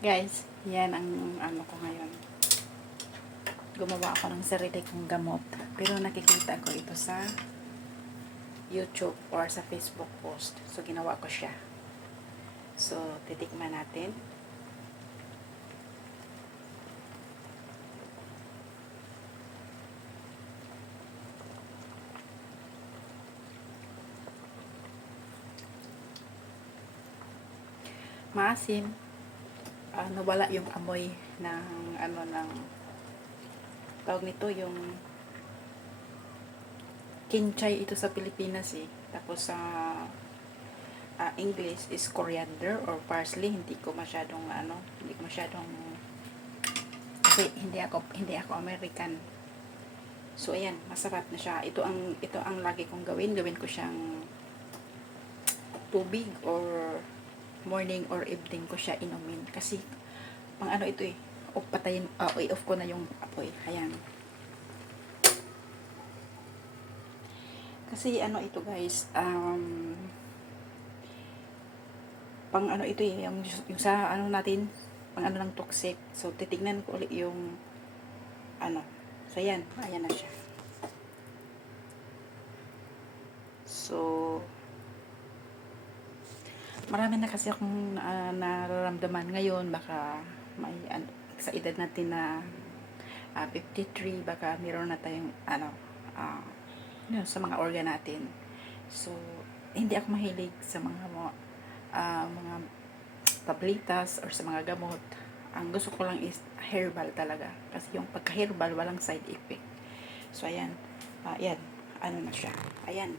Guys, yan ang ano ko ngayon. Gumawa ako ng sarili kong gamot. Pero nakikita ko ito sa YouTube or sa Facebook post. So, ginawa ko siya. So, titikman natin. Maasim. Nawala yung amoy ng tawag nito yung kinchay ito sa Pilipinas eh. Tapos sa English is coriander or parsley. Hindi ko masyadong kasi hindi ako American. So ayan, masarap na siya. Ito ang lagi kong gawin ko siyang tubig or morning or evening ko siya inumin kasi pang ano ito eh, i-off ko na yung apoy. Ayan. Kasi ano ito guys, pang ano ito eh, yung sa ano natin, pang ano ng toxic. So titignan ko ulit yung ano. So ayan na siya. So marami na kasi akong nararamdaman ngayon. Baka may sa edad natin na 53, baka meron na tayong sa mga organ natin. So hindi ako mahilig sa mga tablitas or sa mga gamot. Ang gusto ko lang is herbal talaga, kasi yung pagka herbal walang side effect. So ayan, ayan ano na siya, ayan.